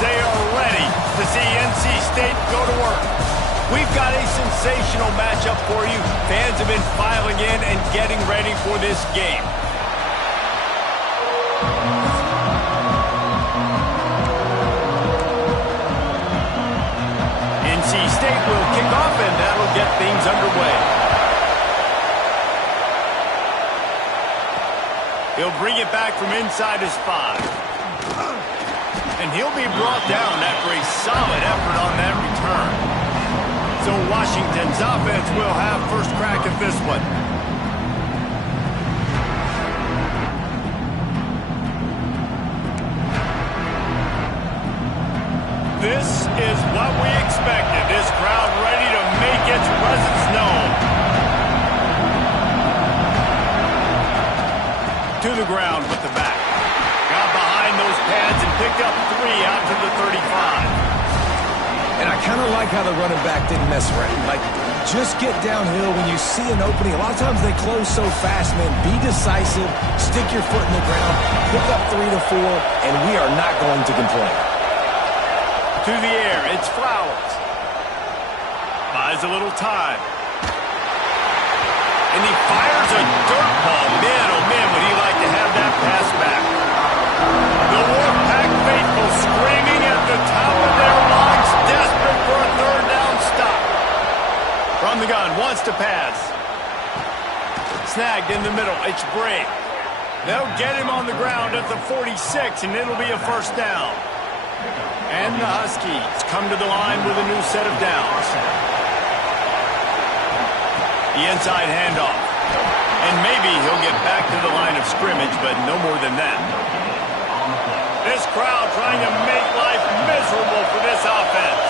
they are ready to see NC State go to work. We've got a sensational matchup for you. Fans have been filing in and getting ready for this game. NC State will kick off, and that'll get things underway. He'll bring it back from inside his 5. And he'll be brought down after a solid effort on that return. So Washington's offense will have first crack at this one. This is what we expected. This crowd ready to make its presence known. To the ground with the back. Got behind those pads and picked up 3 out to the 35. And I kind of like how the running back didn't mess around. Like, just get downhill when you see an opening. A lot of times they close so fast, man. Be decisive, stick your foot in the ground, pick up 3 to 4, and we are not going to complain. To the air, it's Flowers. Buys a little time. And he fires a dirt ball. Man, oh man, would he like to have that pass back. The Wolfpack faithful screaming at the top of their lungs, desperate for a third down stop. From the gun, wants to pass. Snagged in the middle, it's Brave. They'll get him on the ground at the 46, and it'll be a first down. And the Huskies come to the line with a new set of downs. The inside handoff. And maybe he'll get back to the line of scrimmage, but no more than that. This crowd trying to make life miserable for this offense.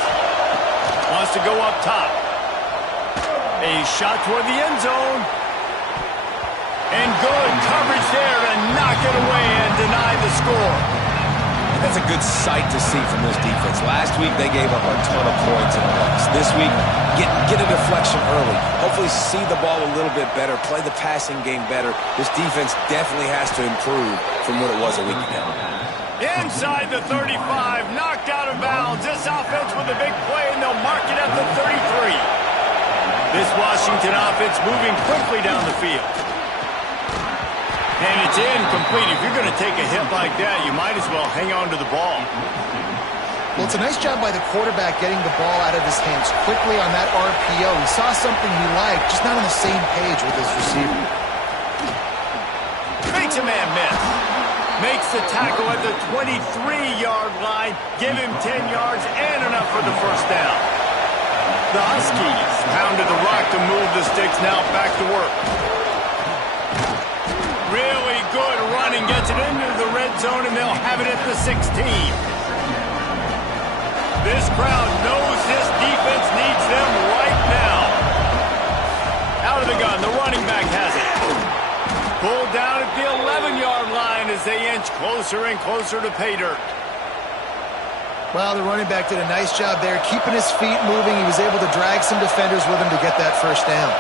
Wants to go up top. A shot toward the end zone. And good coverage there to knock it away and deny the score. That's a good sight to see from this defense. Last week, they gave up a ton of points in a loss. This week, get a deflection early. Hopefully see the ball a little bit better, play the passing game better. This defense definitely has to improve from what it was a week ago. Inside the 35, knocked out of bounds. This offense with a big play, and they'll mark it at the 33. This Washington offense moving quickly down the field. And it's incomplete. If you're going to take a hit like that, you might as well hang on to the ball. Well, it's a nice job by the quarterback getting the ball out of his hands quickly on that RPO. He saw something he liked, just not on the same page with his receiver. Makes a man miss. Makes the tackle at the 23-yard line. Give him 10 yards and enough for the first down. The Huskies pounded the rock to move the sticks, now back to work. Really good running, gets it into the red zone, and they'll have it at the 16. This crowd knows this defense needs them right now. Out of the gun, the running back has it. Pulled down at the 11-yard line as they inch closer and closer to pay dirt. Well, the running back did a nice job there, keeping his feet moving. He was able to drag some defenders with him to get that first down.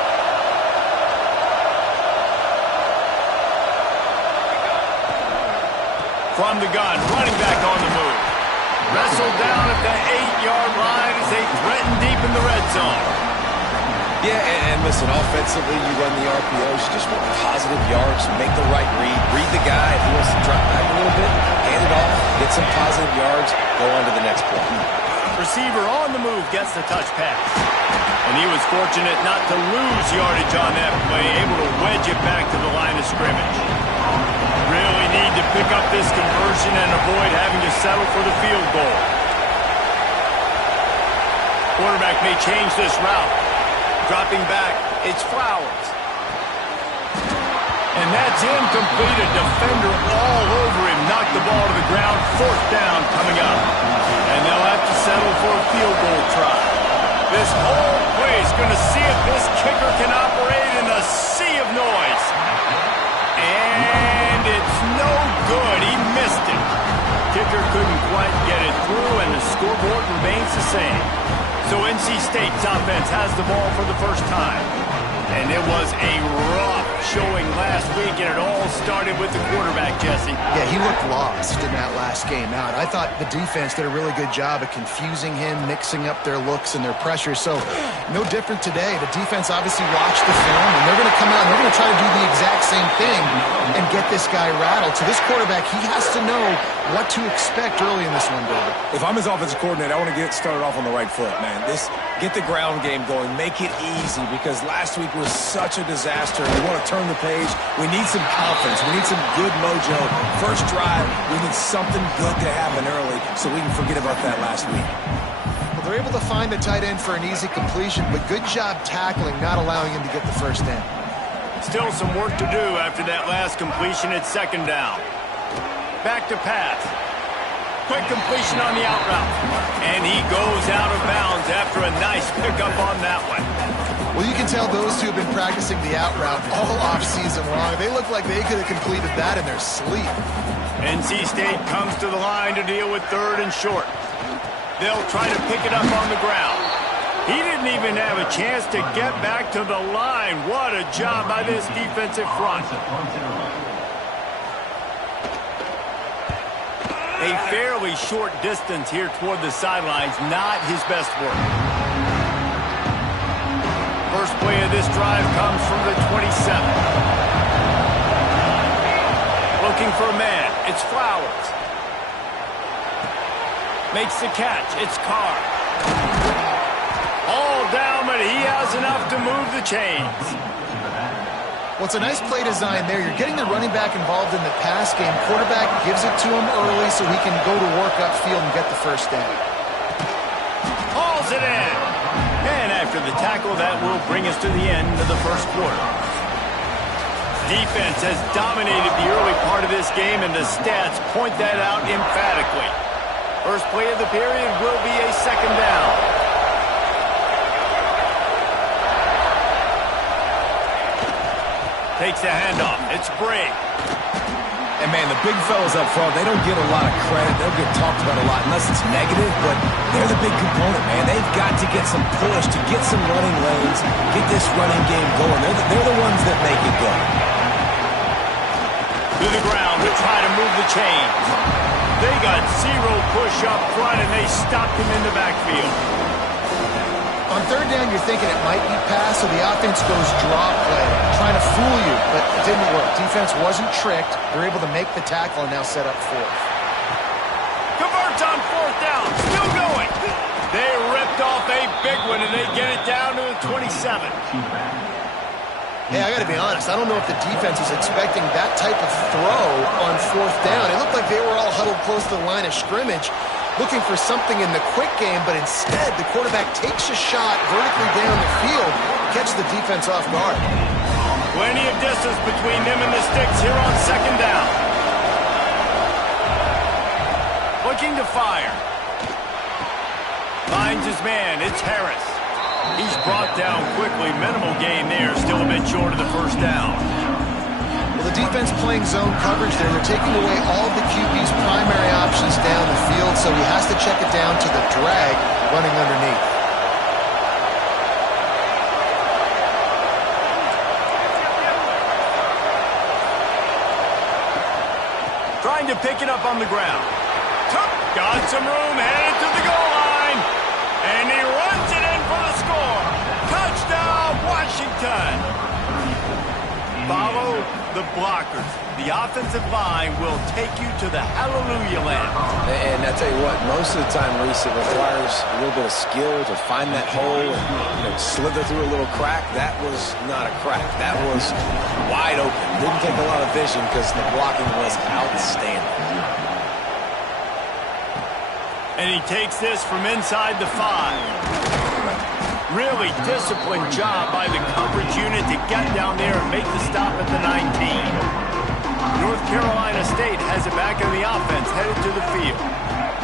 From the gun, running back on the move. Wrestled down at the 8-yard line as they threaten deep in the red zone. Yeah, and listen, offensively, you run the RPOs, you just want positive yards, make the right read the guy. If he wants to drop back a little bit, hand it off, get some positive yards, go on to the next play. Receiver on the move gets the touch pass. And he was fortunate not to lose yardage on that play, able to wedge it back to the line of scrimmage. Really need to pick up this conversion and avoid having to settle for the field goal. Quarterback may change this route. Dropping back, it's Flowers. And that's incomplete. A defender all over him. Knocked the ball to the ground. Fourth down coming up. And they'll have to settle for a field goal try. This whole place going to see if this kicker can operate in a sea of noise. And it's no good. He missed it. Kicker couldn't quite get it through, and the scoreboard remains the same. So NC State's offense has the ball for the first time. And it was a rough showing last week, and it all started with the quarterback, Jesse. Yeah, he looked lost in that last game out. I thought the defense did a really good job of confusing him, mixing up their looks and their pressure. So no different today. The defense obviously watched the film, and they're going to come out and they're going to try to do the exact same thing and get this guy rattled. So this quarterback, he has to know what to expect early in this one, David. If I'm his offensive coordinator, I want to get started off on the right foot, man. Get the ground game going. Make it easy, because last week was such a disaster. We want to turn the page. We need some confidence. We need some good mojo. First drive, we need something good to happen early so we can forget about that last week. Well, they're able to find the tight end for an easy completion, but good job tackling, not allowing him to get the first down. Still some work to do after that last completion at second down. Back to pass. Quick completion on the out route. And he goes out of bounds after a nice pickup on that one. Well, you can tell those two have been practicing the out route all off-season long. They look like they could have completed that in their sleep. NC State comes to the line to deal with third and short. They'll try to pick it up on the ground. He didn't even have a chance to get back to the line. What a job by this defensive front. A fairly short distance here toward the sidelines, not his best work. First play of this drive comes from the 27. Looking for a man. It's Flowers. Makes the catch. It's Carr. All down, but he has enough to move the chains. Well, it's a nice play design there. You're getting the running back involved in the pass game. Quarterback gives it to him early so he can go to work upfield and get the first down. Hauls it in. And after the tackle, that will bring us to the end of the first quarter. Defense has dominated the early part of this game, and the stats point that out emphatically. First play of the period will be a second down. Takes the handoff. It's Bray. And, man, the big fellas up front, they don't get a lot of credit. They'll get talked about a lot unless it's negative, but they're the big component, man. They've got to get some push, to get some running lanes, get this running game going. They're the ones that make it go. To the ground to try to move the chains. They got zero push up front, and they stopped him in the backfield. On third down, you're thinking it might be pass, so the offense goes draw play, trying to fool you, but it didn't work. Defense wasn't tricked. They're able to make the tackle and now set up fourth. Converts on fourth down. Still going. They ripped off a big one, and they get it down to the 27. Hey, I got to be honest. I don't know if the defense was expecting that type of throw on fourth down. It looked like they were all huddled close to the line of scrimmage, looking for something in the quick game, but instead the quarterback takes a shot vertically down the field, catches the defense off guard. Plenty of distance between them and the sticks here on second down. Looking to fire. Finds his man. It's Harris. He's brought down quickly. Minimal gain there. Still a bit short of the first down. Well, the defense playing zone coverage there. They're taking away all of the QB's primary options down the field, so he has to check it down to the drag running underneath. Trying to pick it up on the ground. Got some room, headed to the goal line. And he runs it in for the score. Touchdown, Washington. Follow the blockers. The offensive line will take you to the hallelujah land. And I tell you what, most of the time, Reese, it requires a little bit of skill to find that hole and slither through a little crack. That was not a crack. That was wide open. Didn't take a lot of vision because the blocking was outstanding. And he takes this from inside the 5. Really disciplined job by the coverage unit to get down there and make the stop at the 19. North Carolina State has it back in the offense, headed to the field.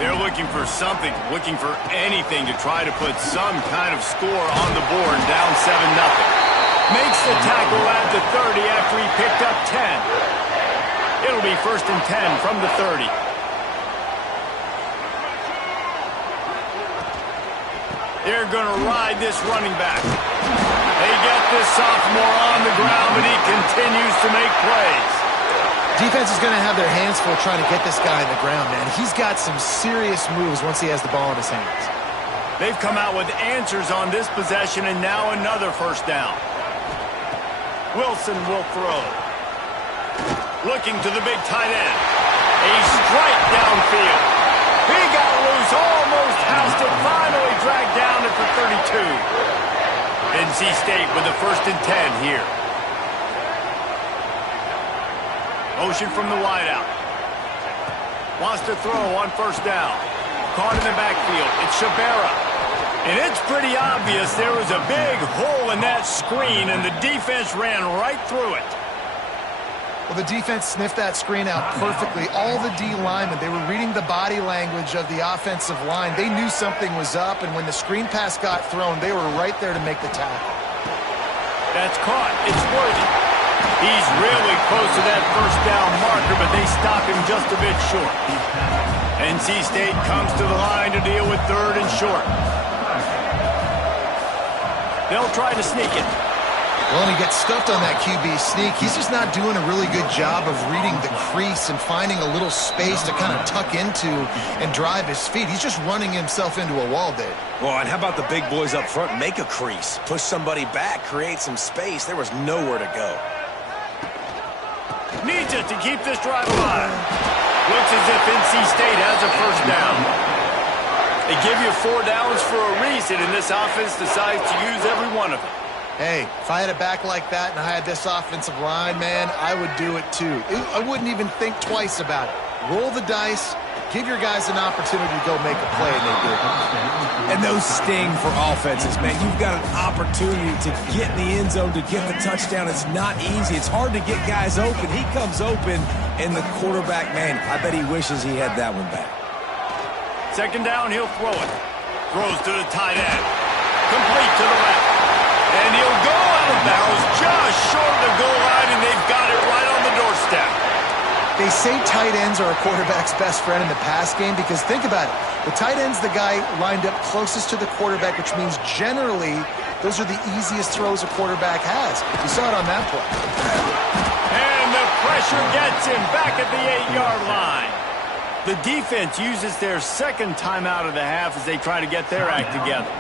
They're looking for something, looking for anything to try to put some kind of score on the board, down 7-0. Makes the tackle at the 30 after he picked up 10. It'll be 1st and 10 from the 30. They're going to ride this running back. They get this sophomore on the ground, but he continues to make plays. Defense is going to have their hands full trying to get this guy on the ground, man. He's got some serious moves once he has the ball in his hands. They've come out with answers on this possession, and now another first down. Wilson will throw. Looking to the big tight end. A strike downfield. He got loose, almost housed it, finally dragged down at the 32. NC State with the 1st and 10 here. Motion from the wideout. Wants to throw on 1st down. Caught in the backfield. It's Shabera. And it's pretty obvious there was a big hole in that screen, and the defense ran right through it. Well, the defense sniffed that screen out perfectly. All the D linemen, they were reading the body language of the offensive line. They knew something was up, and when the screen pass got thrown, they were right there to make the tackle. That's caught. It's Worthy. He's really close to that 1st down marker, but they stop him just a bit short. NC State comes to the line to deal with 3rd and short. They'll try to sneak it. Well, and he gets stuffed on that QB sneak. He's just not doing a really good job of reading the crease and finding a little space to kind of tuck into and drive his feet. He's just running himself into a wall, Dave. Well, and how about the big boys up front? Make a crease. Push somebody back. Create some space. There was nowhere to go. Needs it to keep this drive alive. Looks as if NC State has a 1st down. They give you 4 downs for a reason, and this offense decides to use every one of them. Hey, if I had a back like that and I had this offensive line, man, I would do it too. I wouldn't even think twice about it. Roll the dice, give your guys an opportunity to go make a play, and they do. And those sting for offenses, man. You've got an opportunity to get in the end zone, to get the touchdown. It's not easy. It's hard to get guys open. He comes open, and the quarterback, man, I bet he wishes he had that one back. 2nd down, he'll throw it. Throws to the tight end. Complete to the left. And he'll go out of bounds just short of the goal line, and they've got it right on the doorstep. They say tight ends are a quarterback's best friend in the pass game because think about it. The tight end's the guy lined up closest to the quarterback, which means generally those are the easiest throws a quarterback has. You saw it on that play. And the pressure gets him back at the 8-yard line. The defense uses their 2nd timeout of the half as they try to get their act together.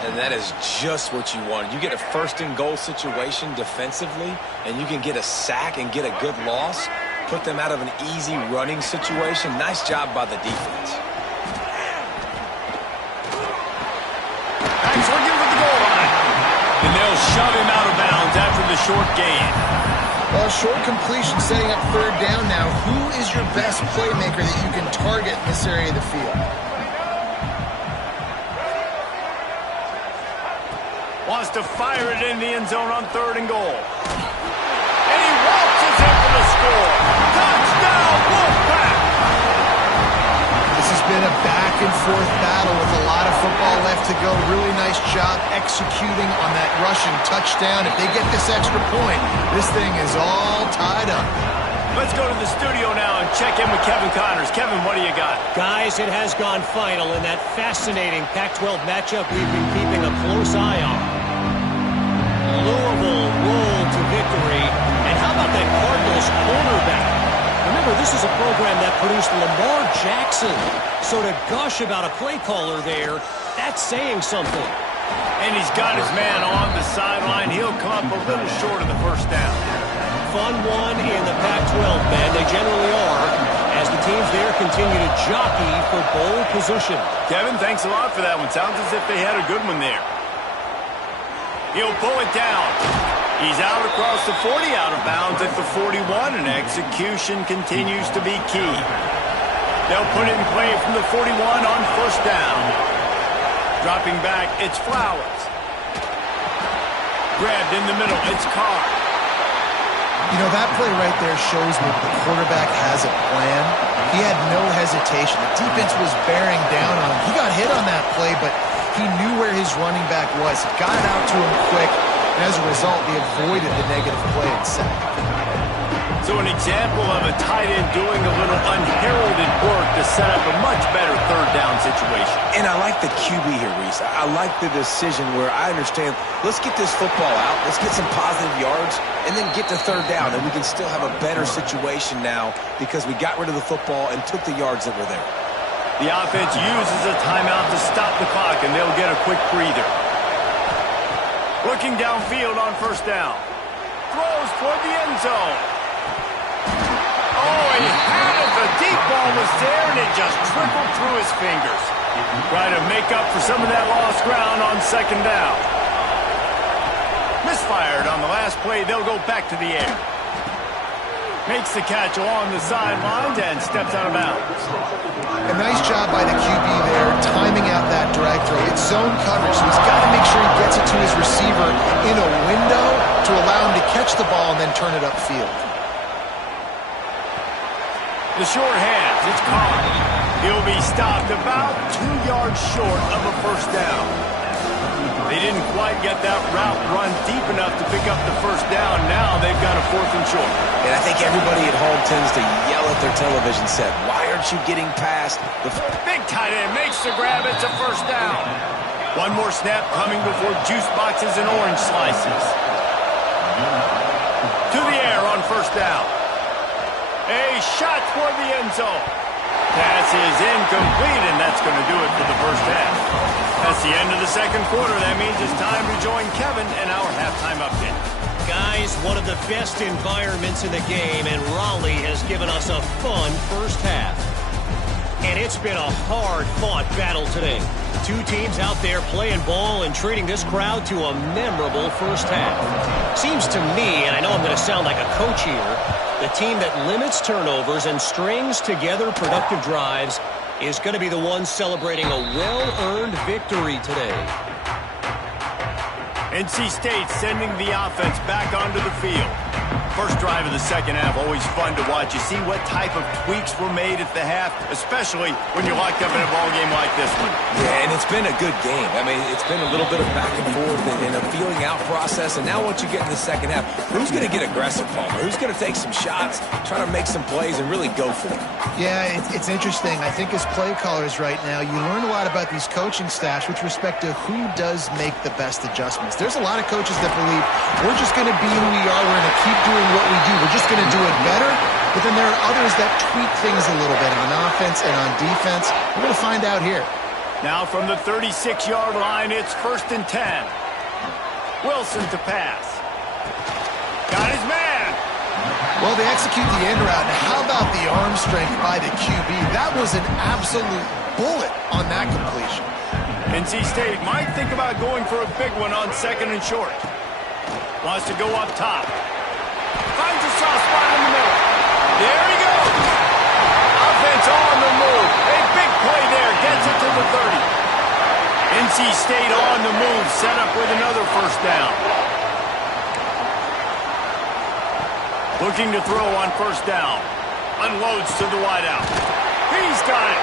And that is just what you want. You get a 1st and goal situation defensively, and you can get a sack and get a good loss, put them out of an easy running situation. Nice job by the defense. Back's looking for the goal line. And they'll shove him out of bounds after the short gain. Well, short completion setting up 3rd down now. Who is your best playmaker that you can target in this area of the field? Wants to fire it in the end zone on 3rd and goal. And he waltzes in for the score. Touchdown, Wolfpack! This has been a back-and-forth battle with a lot of football left to go. Really nice job executing on that rushing touchdown. If they get this extra point, this thing is all tied up. Let's go to the studio now and check in with Kevin Connors. Kevin, what do you got? Guys, it has gone final in that fascinating Pac-12 matchup we've been keeping a close eye on. Louisville rolled to victory. And how about that Cardinals quarterback? Remember, this is a program that produced Lamar Jackson. So to gush about a play caller there, that's saying something. And he's got his man on the sideline. He'll come up a little short of the 1st down. Fun one in the Pac-12, man. They generally are, as the teams there continue to jockey for bowl position. Kevin, thanks a lot for that one. Sounds as if they had a good one there. He'll pull it down. He's out across the 40, out of bounds at the 41, and execution continues to be key. They'll put it in play from the 41 on 1st down. Dropping back, it's Flowers. Grabbed in the middle, it's Carr. You know, that play right there shows me the quarterback has a plan. He had no hesitation. The defense was bearing down on him. He got hit on that play, but he knew where his running back was. He got it out to him quick, and as a result, he avoided the negative play and sack. So an example of a tight end doing a little unheralded work to set up a much better third down situation. And I like the QB here, Reese. I like the decision where I understand, let's get this football out, let's get some positive yards, and then get to third down, and we can still have a better situation now because we got rid of the football and took the yards that were there. The offense uses a timeout to stop the clock, and they'll get a quick breather. Looking downfield on first down. Throws toward the end zone. Oh, he had it. The deep ball was there, and it just trickled through his fingers. Trying to make up for some of that lost ground on second down. Misfired on the last play. They'll go back to the air. Makes the catch along the sidelines and steps out of bounds. A nice job by the QB there, timing out that drag throw. It's zone coverage, so he's got to make sure he gets it to his receiver in a window to allow him to catch the ball and then turn it upfield. The short hands, it's caught. He'll be stopped about 2 yards short of a first down. They didn't quite get that route run deep enough to pick up the first down. Now they've got a 4th and short. And I think everybody at home tends to yell at their television set, why aren't you getting past the... Big tight end makes the grab. It's a first down. One more snap coming before juice boxes and orange slices. To the air on first down. A shot toward the end zone. Pass is incomplete, and that's going to do it for the first half. That's the end of the second quarter. That means it's time to join Kevin in our halftime update. Guys, one of the best environments in the game, and Raleigh has given us a fun first half. And it's been a hard-fought battle today. Two teams out there playing ball and treating this crowd to a memorable first half. Seems to me, and I know I'm going to sound like a coach here, the team that limits turnovers and strings together productive drives is going to be the one celebrating a well-earned victory today. NC State sending the offense back onto the field. First drive of the second half, always fun to watch. You see what type of tweaks were made at the half, especially when you're locked up in a ball game like this one. Yeah, and it's been a good game. I mean, it's been a little bit of back and forth and a feeling out process. And now once you get in the second half, who's going to get aggressive, Palmer? Who's going to take some shots, try to make some plays, and really go for it? Yeah, it's interesting. I think as play callers right now, you learn a lot about these coaching staffs with respect to who does make the best adjustments. There's a lot of coaches that believe we're just going to be who we are. We're going to keep doing what we do. We're just going to do it better. But then there are others that tweak things a little bit on offense and on defense. We're going to find out here. Now from the 36-yard line, it's 1st and 10. Wilson to pass. Got his man. Well, they execute the end route. Now, how about the arm strength by the QB? That was an absolute bullet on that completion. NC State might think about going for a big one on 2nd and short. Wants to go up top. Finds a soft spot in the middle. There he goes. Offense on the move. A big play there. Gets it to the 30. NC State on the move. Set up with another first down. Looking to throw on first down. Unloads to the wideout. He's got it.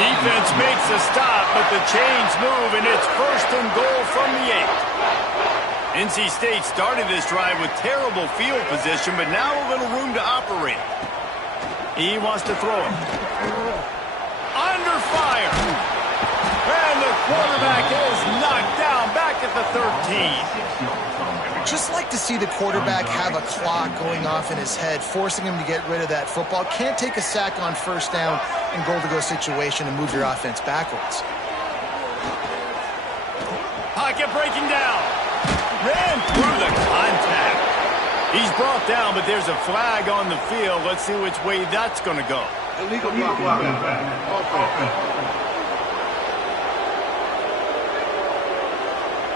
Defense makes a stop, but the chains move, and it's 1st and goal from the 8. NC State started this drive with terrible field position, but now a little room to operate. He wants to throw it. Under fire. And the quarterback is knocked down back at the 13. Just like to see the quarterback have a clock going off in his head, forcing him to get rid of that football. Can't take a sack on first down in goal-to-go situation and move your offense backwards. Pocket breaking down. Ran through the contact. He's brought down, but there's a flag on the field. Let's see which way that's going to go. Illegal block.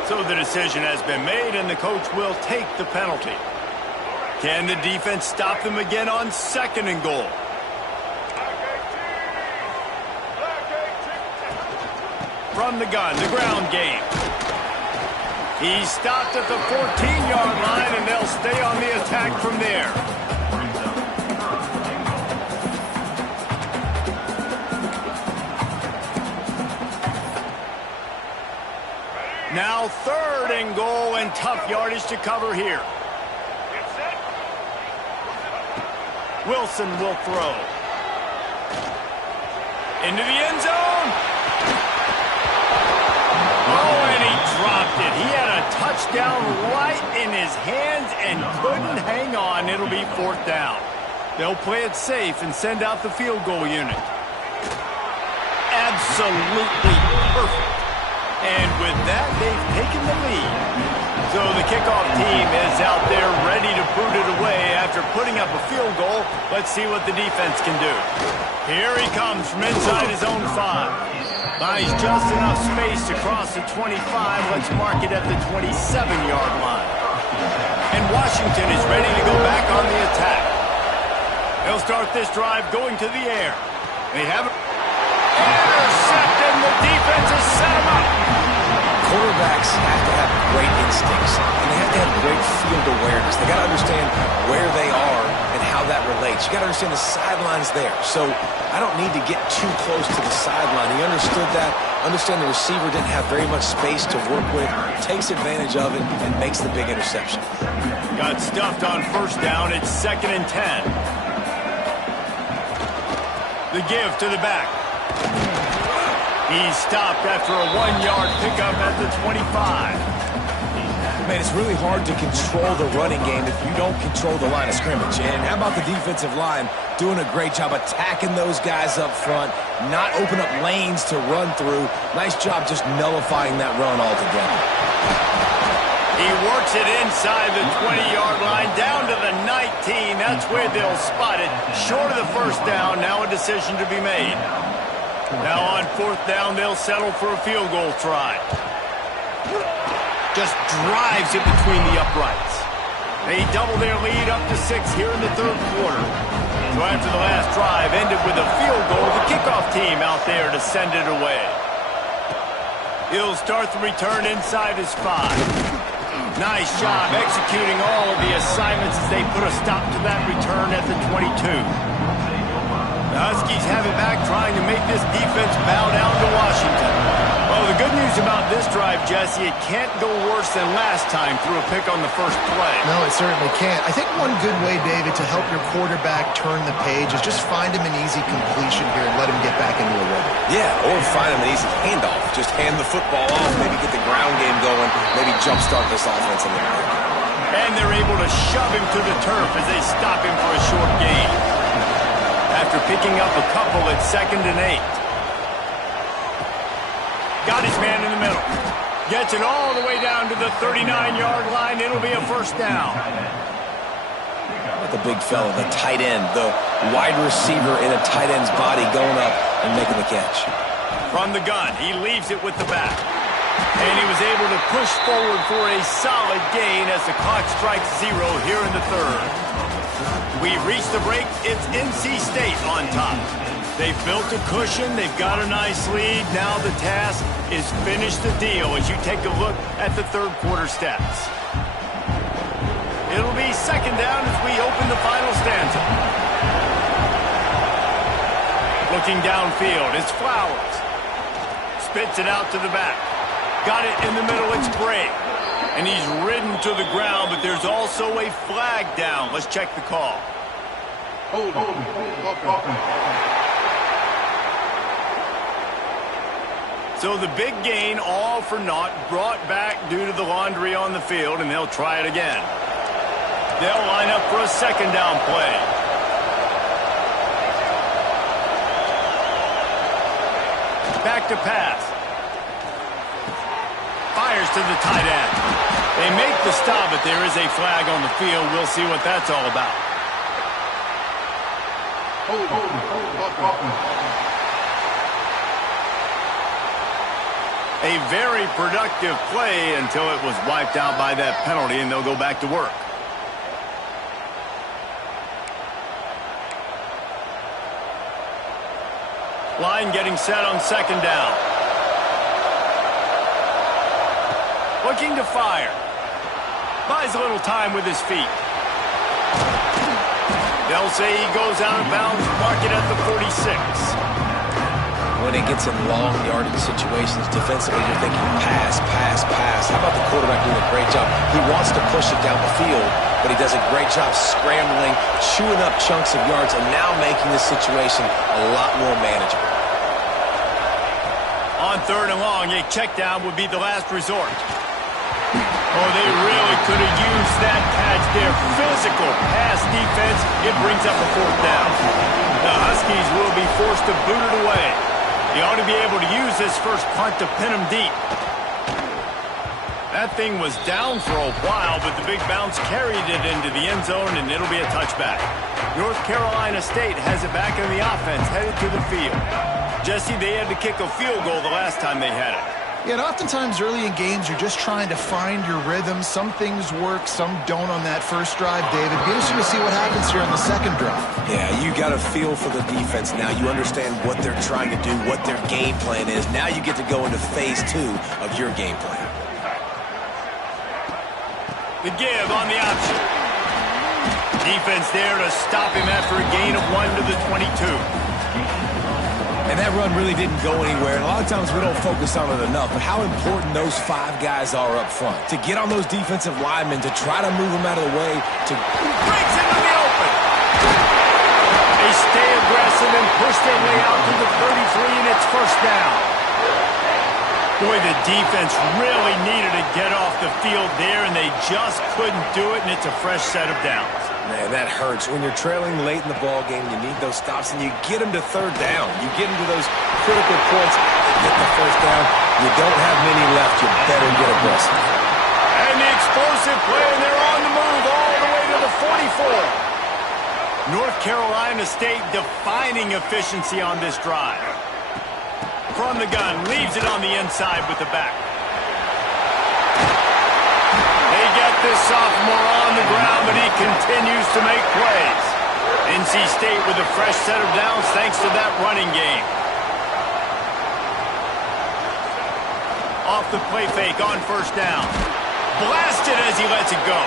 So the decision has been made, and the coach will take the penalty. Can the defense stop them again on 2nd and goal? From the gun, the ground game. He's stopped at the 14-yard line, and they'll stay on the attack from there. Now 3rd and goal, and tough yardage to cover here. Wilson will throw. Into the end zone. Oh, and he dropped it. He had a touchdown right in his hands and couldn't hang on. It'll be 4th down. They'll play it safe and send out the field goal unit. Absolutely perfect. And with that, they've taken the lead. So the kickoff team is out there ready to boot it away after putting up a field goal. Let's see what the defense can do. Here he comes from inside his own 5. Buys just enough space to cross the 25. Let's mark it at the 27-yard line. And Washington is ready to go back on the attack. They'll start this drive going to the air. They have it. Intercepted. The defense has set him up. Quarterbacks have to have great instincts, and they have to have great field awareness. They got to understand where they are and how that relates. You got to understand the sideline's there. So I don't need to get too close to the sideline. He understood that. Understand the receiver didn't have very much space to work with. Takes advantage of it and makes the big interception. Got stuffed on 1st down. It's 2nd and 10. The give to the back. He's stopped after a 1-yard pickup at the 25. Man, it's really hard to control the running game if you don't control the line of scrimmage. And how about the defensive line doing a great job attacking those guys up front, not open up lanes to run through. Nice job just nullifying that run altogether. He works it inside the 20-yard line, down to the 19. That's where they'll spot it. Short of the 1st down, now a decision to be made. Now on 4th down, they'll settle for a field goal try. Just drives it between the uprights. They double their lead up to 6 here in the 3rd quarter. So after the last drive ended with a field goal, the kickoff team out there to send it away. He'll start the return inside his 5. Nice job executing all of the assignments as they put a stop to that return at the 22. The Huskies have it back, trying to make this defense bow down to Washington. Well, the good news about this drive, Jesse, it can't go worse than last time through a pick on the 1st play. No, it certainly can't. I think one good way, David, to help your quarterback turn the page is just find him an easy completion here and let him get back into a rhythm. Yeah, or find him an easy handoff. Just hand the football off, maybe get the ground game going, maybe jumpstart this offense a little bit. And they're able to shove him to the turf as they stop him for a short gain. After picking up a couple at 2nd and 8. Got his man in the middle. Gets it all the way down to the 39-yard line. It'll be a 1st down. The big fella, the tight end, the wide receiver in a tight end's body going up and making the catch. From the gun, he leaves it with the back. And he was able to push forward for a solid gain as the clock strikes 0 here in the 3rd. We've reached the break. It's NC State on top. They've built a cushion. They've got a nice lead. Now the task is finish the deal as you take a look at the 3rd quarter stats. It'll be 2nd down as we open the final stanza. Looking downfield, it's Flowers. Spits it out to the back. Got it in the middle, it's Gray. And he's ridden to the ground, but there's also a flag down. Let's check the call. Hold. So the big gain, all for naught, brought back due to the laundry on the field, and they'll try it again. They'll line up for a 2nd down play. Back to pass. Fires to the tight end. They make the stop, but there is a flag on the field. We'll see what that's all about. A very productive play until it was wiped out by that penalty, and they'll go back to work. Line getting set on 2nd down. Looking to fire. Buys a little time with his feet. They'll say he goes out of bounds, mark it at the 46. When it gets in long yardage situations, defensively you're thinking pass, pass, pass. How about the quarterback doing a great job? He wants to push it down the field, but he does a great job scrambling, chewing up chunks of yards, and now making this situation a lot more manageable. On 3rd and long, a check down would be the last resort. Oh, they really could have used that catch there. Physical pass defense. It brings up a 4th down. The Huskies will be forced to boot it away. He ought to be able to use this first punt to pin him deep. That thing was down for a while, but the big bounce carried it into the end zone, and it'll be a touchback. North Carolina State has it back in the offense, headed to the field. Jesse, they had to kick a field goal the last time they had it. Yeah, and oftentimes early in games, you're just trying to find your rhythm. Some things work, some don't on that first drive, David. Be interesting to see what happens here on the second drive. Yeah, you got a feel for the defense now. You understand what they're trying to do, what their game plan is. Now you get to go into phase 2 of your game plan. The give on the option. Defense there to stop him after a gain of 1 to the 22. And that run really didn't go anywhere. And a lot of times we don't focus on it enough, but how important those 5 guys are up front. To get on those defensive linemen, to try to move them out of the way, to breaks into the open. They stay aggressive and push their way out to the 33, and it's first down. Boy, the defense really needed to get off the field there, and they just couldn't do it, and it's a fresh set of downs. Man, that hurts. When you're trailing late in the ball game, you need those stops, and you get them to 3rd down. You get them to those critical points and get the first down. You don't have many left. You better get aggressive. And the explosive play, and they're on the move all the way to the 44. North Carolina State defining efficiency on this drive. From the gun, leaves it on the inside with the back. They get this sophomore on the ground, but he continues to make plays. NC State with a fresh set of downs thanks to that running game. Off the play fake on first down. Blasted as he lets it go.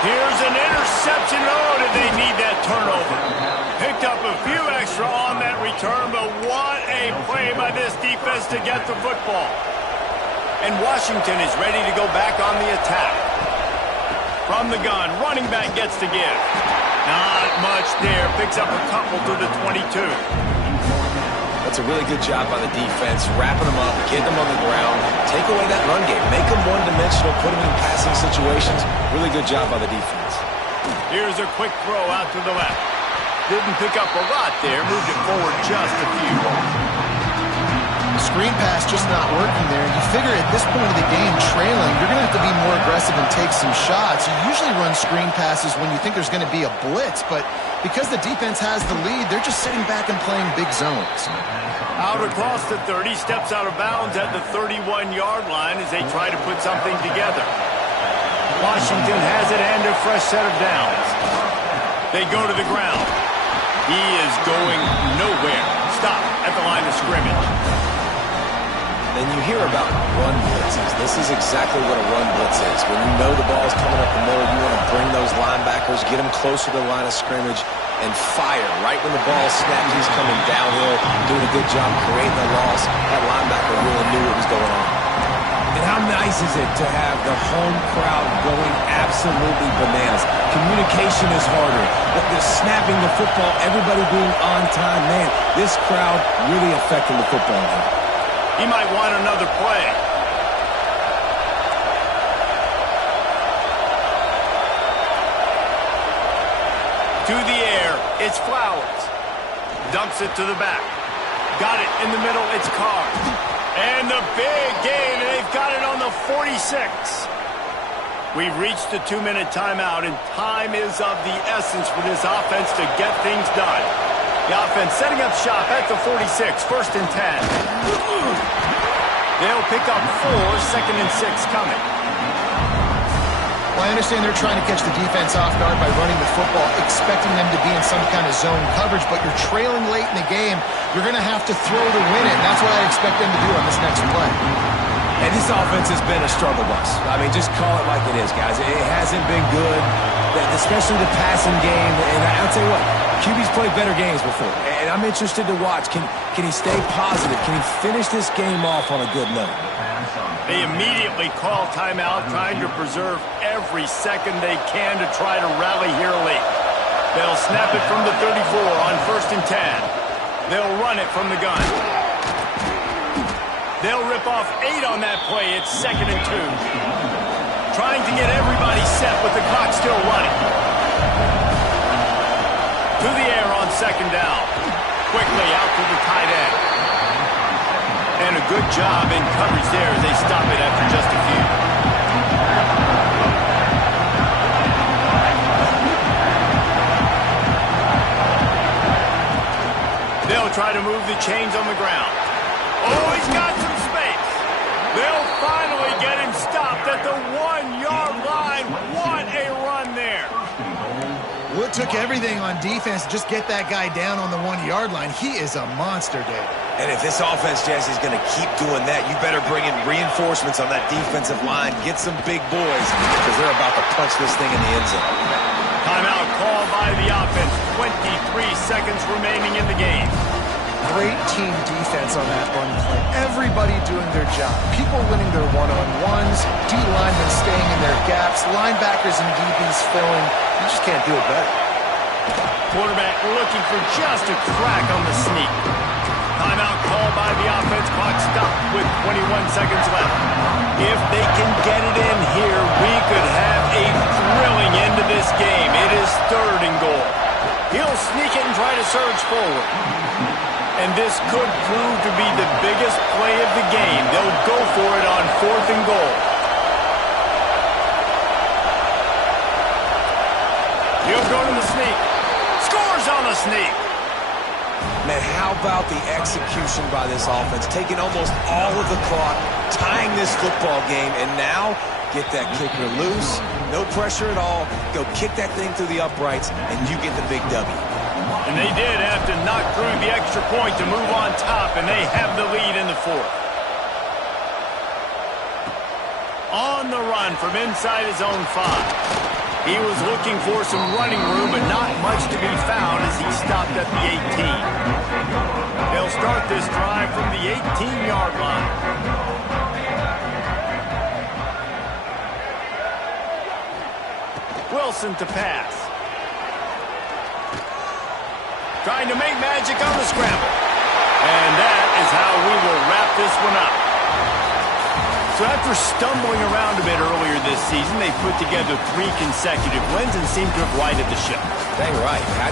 Here's an interception. Oh, did they need that turnover? Picked up a few extra on that return, but what a play by this defense to get the football. And Washington is ready to go back on the attack. From the gun, running back gets to give. Not much there. Picks up a couple to the 22. That's a really good job by the defense, wrapping them up, getting them on the ground, take away that run game, make them one-dimensional, put them in passing situations. Really good job by the defense. Here's a quick throw out to the left. Didn't pick up a lot there, moved it forward just a few. Screen pass just not working there. You figure at this point of the game, trailing, you're going to have to be more aggressive and take some shots. You usually run screen passes when you think there's going to be a blitz, but because the defense has the lead, they're just sitting back and playing big zones. Out across the 30, steps out of bounds at the 31-yard line as they try to put something together. Washington has it and a fresh set of downs. They go to the ground. He is going nowhere. Stop at the line of scrimmage. And you hear about run blitzes. This is exactly what a run blitz is. When you know the ball's coming up the middle, you want to bring those linebackers, get them closer to the line of scrimmage, and fire. Right when the ball snaps, he's coming downhill, doing a good job creating the loss. That linebacker really knew what was going on. And how nice is it to have the home crowd going absolutely bananas? Communication is harder. The snapping the football, everybody being on time. Man, this crowd really affecting the football game. He might want another play. To the air, it's Flowers. Dumps it to the back. Got it in the middle, it's Carr. And the big gain, and they've got it on the 46. We've reached the 2-minute timeout, and time is of the essence for this offense to get things done. The offense setting up shop at the 46, 1st and 10. They'll pick up 4, 2nd and 6 coming. Well, I understand they're trying to catch the defense off guard by running the football, expecting them to be in some kind of zone coverage, but you're trailing late in the game. You're going to have to throw to win it, and that's what I expect them to do on this next play. And this offense has been a struggle bus. I mean, just call it like it is, guys. It hasn't been good, especially the passing game. And I'll tell you what, QB's played better games before. And I'm interested to watch. Can he stay positive? Can he finish this game off on a good note? They immediately call timeout, trying to preserve every second they can to try to rally here late. They'll snap it from the 34 on 1st and 10. They'll run it from the gun. They'll rip off 8 on that play. It's 2nd and 2. Trying to get everybody set with the clock still running. To the air on 2nd down. Quickly out to the tight end. And a good job in coverage there as they stop it after just a few. They'll try to move the chains on the ground. Oh, he's got some space. They'll finally get him stopped at the 1-yard line. What a run there. Well, it took everything on defense to just get that guy down on the 1-yard line. He is a monster, Dave. And if this offense, Jesse, is going to keep doing that, you better bring in reinforcements on that defensive line. Get some big boys because they're about to punch this thing in the end zone. Timeout called by the offense. 23 seconds remaining in the game. Great team defense on that run play. Everybody doing their job. People winning their one-on-ones, D linemen staying in their gaps, linebackers and DBs filling. You just can't do it better. Quarterback looking for just a crack on the sneak. Timeout called by the offense. Clock stopped with 21 seconds left. If they can get it in here, we could have a thrilling end to this game. It is 3rd and goal. He'll sneak it and try to surge forward. And this could prove to be the biggest play of the game. They'll go for it on 4th and goal. He'll go to the sneak. Scores on the sneak. Man, how about the execution by this offense? Taking almost all of the clock, tying this football game, and now get that kicker loose. No pressure at all. Go kick that thing through the uprights, and you get the big W. And they did have to knock through the extra point to move on top, and they have the lead in the 4th. On the run from inside his own 5. He was looking for some running room, but not much to be found as he stopped at the 18. They'll start this drive from the 18-yard line. Wilson to pass. Trying to make magic on the scramble. And that is how we will wrap this one up. So after stumbling around a bit earlier this season, they put together 3 consecutive wins and seem to have righted the ship. Dang right. How do you